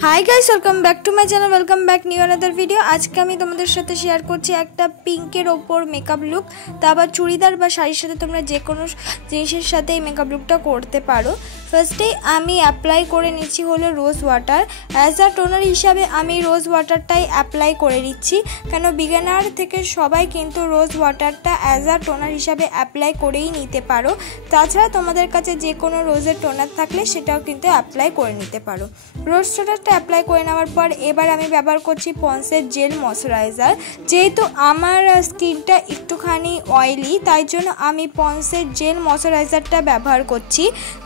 High guys welcome back to my channel welcome back new another video. आज के आमी तोमादेर साथे शेयर करछि एकटा पिंकेर ओपर मेकअप लुक। ता आबार चूड़ीदार बा शाड़ीर साथे तोमरा जे कोनो जिनिसेर साथे एई मेकअप लुकटा करते पारो। फार्स्टे आमी अप्लाई करे निচ্ছি hello rose water. As a टोनार हिसाबे आमी रोज वाटारटाई अप्लाई करे निচ্ছি, केन बिगिनार थेके सबाई किन्तु रोज वाटारटा एज अ टोनार हिसाबे अप्लाई करेई निते पारो। ताछाड़ा तोमादेर काছে जे कोनो रोजेर टोनार थाकले सेटाओ किन्तु अप्लाई करे निते पारो। रोज वाटारटा अप्लाई करे नेওয়ার পর এবার আমি ব্যবহার করছি পন্সের জেল ময়শ্চারাইজার। যেহেতু আমার স্কিনটা একটুখানি অয়েলি, তাই জন্য আমি পন্সের জেল ময়শ্চারাইজারটা ব্যবহার করছি।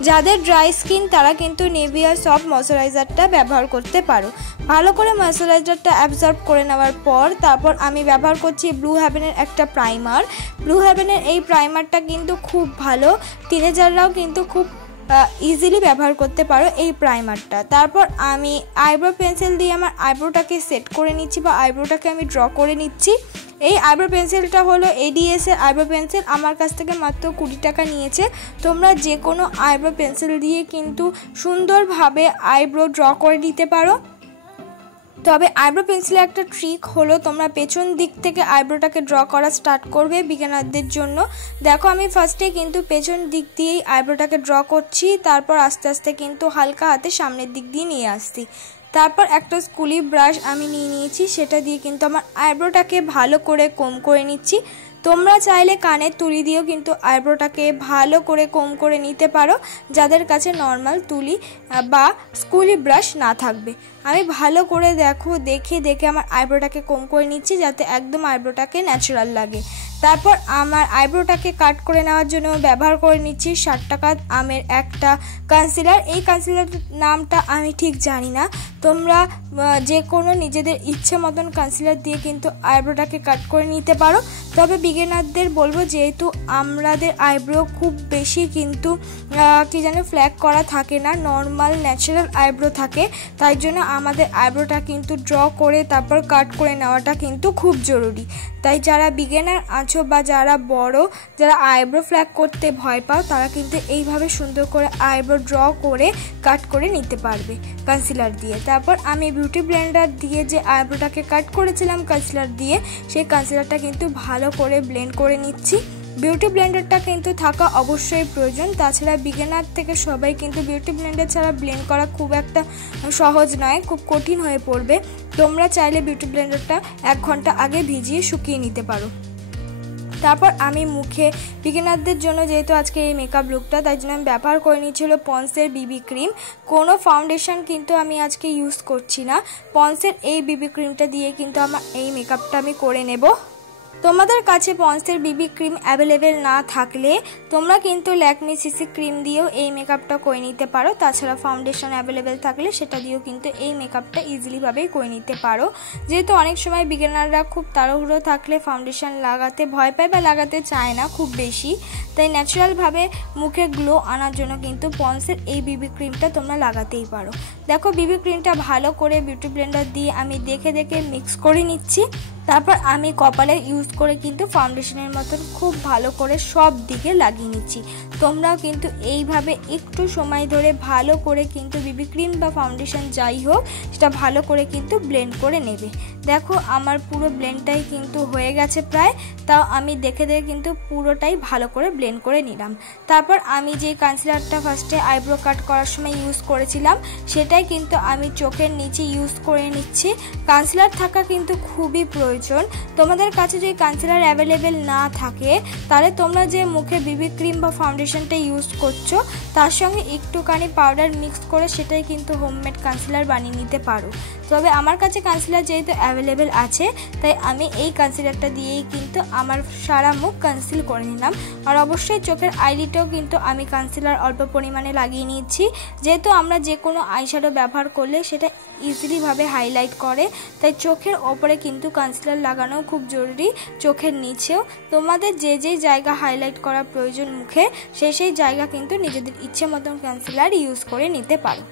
যাদের ড্রাই স্কিন তারা কিন্তু নিভিয়া সফট ময়শ্চারাইজারটা ব্যবহার করতে পারো। ভালো করে ময়শ্চারাইজারটা অ্যাবজর্ব করে নেওয়ার পর তারপর আমি ব্যবহার করছি ব্লু হেভেনের একটা প্রাইমার। ব্লু হেভেনের এই প্রাইমারটা কিন্তু খুব ভালো, টিনেজাররাও কিন্তু খুব ইজিলি ব্যবহার করতে পারো এই প্রাইমারটা। তারপর আমি আইব্রো পেন্সিল দিয়ে আমার আইব্রোটাকে সেট করে নিচ্ছি বা আইব্রোটাকে আমি ড্র করে নিচ্ছি। এই আইব্রো পেন্সিলটা হলো এডিএস এর আইব্রো পেন্সিল, আমার কাছ থেকে মাত্র 20 টাকা নিয়েছে। তোমরা যে কোনো আইব্রো পেন্সিল দিয়ে কিন্তু সুন্দরভাবে আইব্রো ড্র করে নিতে পারো। তবে আইব্রো পেন্সিলের একটা ট্রিক হলো তোমরা পেছন দিক থেকে আইব্রোটাকে ড্র করা স্টার্ট করবে বিগিনারদের জন্য। দেখো আমি ফার্স্টে কিন্তু পেছন দিক দিয়েই আইব্রোটাকে ড্র করছি, তারপর আস্তে আস্তে কিন্তু হালকা হাতে সামনের দিক দিয়ে নিয়ে আসছি। তারপর একটা স্কুলি ব্রাশ আমি নিয়েছি, সেটা দিয়ে কিন্তু আমার আইব্রোটাকে ভালো করে কোম করে নিচ্ছি। তোমরা চাইলে কানের তুলি দিয়েও কিন্তু আইব্রোটাকে ভালো করে কোম করে নিতে পারো, যাদের কাছে নর্মাল তুলি বা স্কুলি ব্রাশ না থাকবে। আমি ভালো করে দেখে আমার আইব্রোটাকে কোম করে নিচ্ছি, যাতে একদম আইব্রোটাকে ন্যাচারাল লাগে। তারপর আমার আইব্রোটাকে কাট করে নেওয়ার জন্য ব্যবহার করে নিচ্ছি 60 টাকা আমের একটা কনসিলার। এই কনসিলার নামটা আমি ঠিক জানি না, তোমরা যে কোনো নিজেদের ইচ্ছে মতন কনসিলার দিয়ে কিন্তু আইব্রোটাকে কাট করে নিতে পারো। তবে বিগিনারদের বলবো, যেহেতু আমাদের আইব্রো খুব বেশি কিন্তু ফ্ল্যাগ করা থাকে না, নর্মাল ন্যাচারাল আইব্রো থাকে, তাই জন্য আমাদের আইব্রোটা কিন্তু ড্র করে তারপর কাট করে নেওয়াটা কিন্তু খুব জরুরি। তাই যারা বিগিনার আছো বা যারা বড়, যারা আইব্রো ফ্ল্যাগ করতে ভয় পাও, তারা কিন্তু এইভাবে সুন্দর করে আইব্রো ড্র করে কাট করে নিতে পারবে কনসিলার দিয়ে। তারপর আমি বিউটি ব্লেন্ডার দিয়ে যে আইব্রোটাকে কাট করেছিলাম কনসিলার দিয়ে, সেই কনসিলারটা কিন্তু ভালো করে ব্লেন্ড করে নিচ্ছি। বিউটি ব্লেন্ডারটা কিন্তু থাকা অবশ্যই প্রয়োজন, তাছাড়া বিগিনার থেকে সবাই কিন্তু বিউটি ব্লেন্ডার ছাড়া ব্লেন্ড করা খুব একটা সহজ নয়, খুব কঠিন হয়ে পড়বে। তোমরা চাইলে বিউটি ব্লেন্ডারটা 1 ঘন্টা আগে ভিজিয়ে শুকিয়ে নিতে পারো। তারপর আমি মুখে বিগিনারদের জন্য যেহেতু আজকে এই মেকআপ লুকটা, তাই জন্য আমি ব্যবহার করে নিয়েছিল পন্সের বিবি ক্রিম। কোনো ফাউন্ডেশন কিন্তু আমি আজকে ইউজ করছি না, পন্সের এই বিবি ক্রিমটা দিয়ে কিন্তু আমার এই মেকআপটা আমি করে নেব। তোমাদের কাছে পন্সের বিবি ক্রিম অ্যাভেলেবেল না থাকলে তোমরা কিন্তু ল্যাকমি সিসি ক্রিম দিয়েও এই মেকআপটা করে নিতে পারো। তাছাড়া ফাউন্ডেশন অ্যাভেলেবেল থাকলে সেটা দিয়েও কিন্তু এই মেকআপটা ইজিলিভাবেই করে নিতে পারো। যেহেতু অনেক সময় বিগিনাররা খুব তাড়াহুড়ো থাকলে ফাউন্ডেশন লাগাতে ভয় পায় বা লাগাতে চায় না খুব বেশি, তাই ন্যাচারালভাবে মুখে গ্লো আনার জন্য কিন্তু পন্সের এই বিবি ক্রিমটা তোমরা লাগাতেই পারো। দেখো বিবি ক্রিমটা ভালো করে বিউটি ব্লেন্ডার দিয়ে আমি দেখে মিক্স করে নিচ্ছি। তারপর আমি কপালে ইউজ করে কিন্তু ফাউন্ডেশনের মতন খুব ভালো করে সব দিকে লাগিয়ে নিচ্ছি। তোমরাও কিন্তু এইভাবে একটু সময় ধরে ভালো করে কিন্তু বিবি ক্রিম বা ফাউন্ডেশন যাই হোক সেটা ভালো করে কিন্তু ব্লেন্ড করে নেবে। দেখো আমার পুরো ব্লেন্ডটাই কিন্তু হয়ে গেছে প্রায়, তাও আমি দেখে কিন্তু পুরোটাই ভালো করে ব্লেন্ড করে নিলাম। তারপর আমি যে কনসিলারটা ফার্স্টে আইব্রো কাট করার সময় ইউজ করেছিলাম, সেটাই কিন্তু আমি চোখের নিচে ইউজ করে নিচ্ছি। কনসিলার থাকা কিন্তু খুবই প্রয়োজন। তোমাদের কাছে যদি কনসিলার অ্যাভেলেবেল না থাকে, তাহলে তোমরা যে মুখে বিবি ক্রিম বা ফাউন্ডেশনটা ইউজ করছো তার সঙ্গে একটুখানি পাউডার মিক্স করে সেটাই কিন্তু হোমমেড কনসিলার বানিয়ে নিতে পারো। তবে আমার কাছে কনসিলার যেহেতু অ্যাভেলেবেল আছে, তাই আমি এই কনসিলারটা দিয়েই কিন্তু আমার সারা মুখ কনসিল করে নিলাম। আর অবশ্যই চোখের আইলিটেও কিন্তু আমি কনসিলার অল্প পরিমাণে লাগিয়ে নিচ্ছি, যেহেতু আমরা যে কোনো আইশ্যাডো ব্যবহার করলে সেটা ইজিলিভাবে হাইলাইট করে, তাই চোখের ওপরে কিন্তু কনসিলার লাগানো খুব জরুরি, চোখের নিচেও। তোমাদের যে জায়গা হাইলাইট করা প্রয়োজন মুখে, সেই জায়গা কিন্তু নিজেদের ইচ্ছে মতন কনসিলার ইউজ করে নিতে পারো।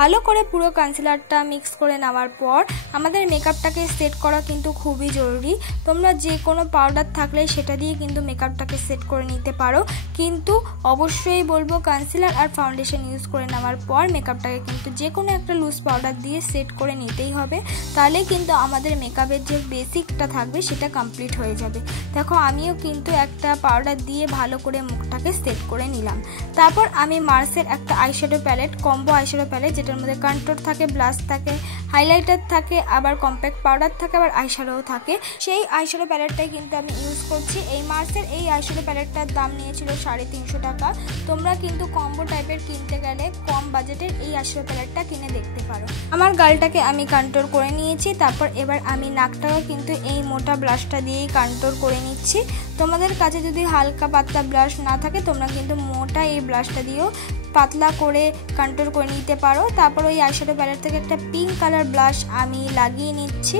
ভালো করে পুরো কনসিলারটা মিক্স করে নেওয়ার পর আমাদের মেকআপটাকে সেট করা কিন্তু খুবই জরুরি। তোমরা যে কোনো পাউডার থাকলে সেটা দিয়ে কিন্তু মেকআপটাকে সেট করে নিতে পারো, কিন্তু অবশ্যই বলবো কনসিলার আর ফাউন্ডেশন ইউজ করে নেওয়ার পর মেকআপটাকে কিন্তু যে কোনো একটা লুজ পাউডার দিয়ে সেট করে নিতেই হবে, তাহলে কিন্তু আমাদের মেকআপের যে বেসিকটা থাকবে সেটা কমপ্লিট হয়ে যাবে। দেখো আমিও কিন্তু একটা পাউডার দিয়ে ভালো করে মুখটাকে সেট করে নিলাম। তারপর আমি মার্সের একটা eyeshadow palette, combo eyeshadow palette, যেটার মধ্যে কন্ট্রোর থাকে, ব্লাশ থাকে, হাইলাইটার থাকে, আবার কম্প্যাক্ট পাউডার থাকে, আবার আইশ্যাডোও থাকে, সেই আইশ্যাডো প্যালেটটাই কিন্তু আমি ইউজ করছি। এই মার্সের এই আইশ্যাডো প্যালেটটার দাম নিয়েছিল 350 টাকা। তোমরা কিন্তু কম্বো টাইপের কিনতে গেলে কম বাজেটের এই আইশ্যাডো প্যালেটটা কিনে দেখতে পারো। আমার গালটাকে আমি কন্ট্রোর করে নিয়েছি। তারপর এবার আমি নাকটাও কিন্তু এই মোটা ব্রাশটা দিয়েই কন্ট্রোর করে নিচ্ছি। তোমাদের কাছে যদি হালকা পাতলা ব্রাশ না থাকে তোমরা কিন্তু মোটা এই ব্রাশটা দিয়েও পাতলা করে কন্ট্রোর করে নিতে পারো। তারপর ওই আইশ্যাডো প্যালেট থেকে একটা পিঙ্ক কালার ব্লাশ আমি লাগিয়ে নিচ্ছি।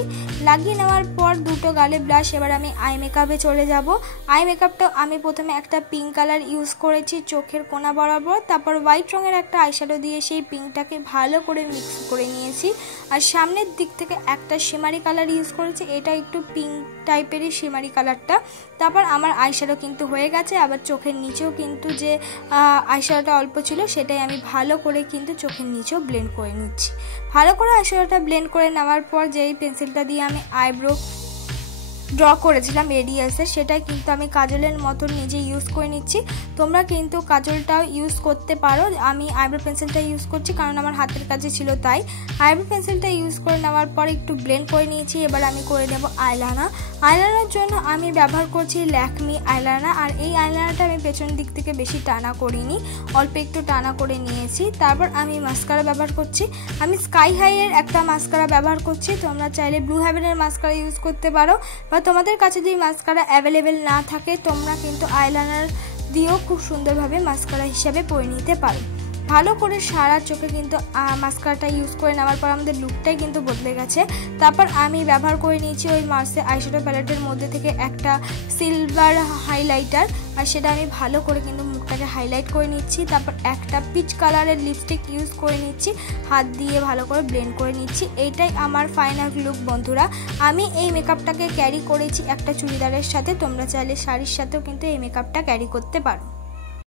লাগিয়ে নেওয়ার পর দুটো গালে ব্লাশ, এবার আমি আই মেকআপে চলে যাব। আই মেকআপটা আমি প্রথমে একটা পিঙ্ক কালার ইউজ করেছি চোখের কোনা বরাবর, তারপর হোয়াইট রঙের একটা আইশ্যাডো দিয়ে সেই পিঙ্কটাকে ভালো করে মিক্স করে নিয়েছি। আর সামনের দিক থেকে একটা শিমারি কালার ইউজ করেছি, এটা একটু পিঙ্ক টাইপেরই শিমারি কালারটা। তারপর আমার আইশ্যাডো কিন্তু হয়ে গেছে। আবার চোখের নিচেও কিন্তু যে আইশ্যাডোটা অল্প ছিল সেটাই আমি ভালো করে কিন্তু চোখের নিচেও ব্লেন্ড করে নিচ্ছি। ভালো করে আইশ্যাডোটা ব্লেন্ড করে নেওয়ার পর যেই পেন্সিলটা দিয়ে আমি আইব্রো ড্র করেছিলাম রেডিয়াসের, সেটাই কিন্তু আমি কাজলের মতন নিজে ইউজ করে নিচ্ছি। তোমরা কিন্তু কাজলটাও ইউজ করতে পারো। আমি আইব্রো পেন্সিলটা ইউজ করছি কারণ আমার হাতের কাছে ছিল, তাই আইব্রো পেন্সিলটা ইউজ করে নেওয়ার পর একটু ব্লেন্ড করে নিয়েছি। এবার আমি করে নেব আইলাইনার। আইলাইনারের জন্য আমি ব্যবহার করছি ল্যাকমি আইলাইনার। আর এই আইলাইনারটা আমি পেছন দিক থেকে বেশি টানা করিনি, অল্প একটু টানা করে নিয়েছি। তারপর আমি মাস্কারা ব্যবহার করছি। আমি স্কাই হাইয়ের একটা মাস্কারা ব্যবহার করছি। তোমরা চাইলে ব্লু হেভেনের মাস্কারা ইউজ করতে পারো, বা তোমাদের কাছে যদি মাস্কারা অ্যাভেলেবেল না থাকে তোমরা কিন্তু আইলাইনার দিয়েও খুব সুন্দরভাবে মাস্কারা হিসাবে পরে নিতে পারো। ভালো করে সারা চোখে কিন্তু মাস্কারাটা ইউজ করে নেওয়ার পর আমাদের লুকটাই কিন্তু বদলে গেছে। তারপর আমি ব্যবহার করে নিয়েছি ওই মার্সের আইশ্যাডো প্যালেটের মধ্যে থেকে একটা সিলভার হাইলাইটার, আর সেটা আমি ভালো করে কিন্তু মুখটাকে হাইলাইট করে নিচ্ছি। তারপর একটা পিচ কালারের লিপস্টিক ইউজ করে নিচ্ছি, হাত দিয়ে ভালো করে ব্লেন্ড করে নিচ্ছি। এইটাই আমার ফাইনাল লুক বন্ধুরা। আমি এই মেকআপটাকে ক্যারি করেছি একটা চুড়িদারের সাথে, তোমরা চাইলে শাড়ির সাথেও কিন্তু এই মেকআপটা ক্যারি করতে পারো।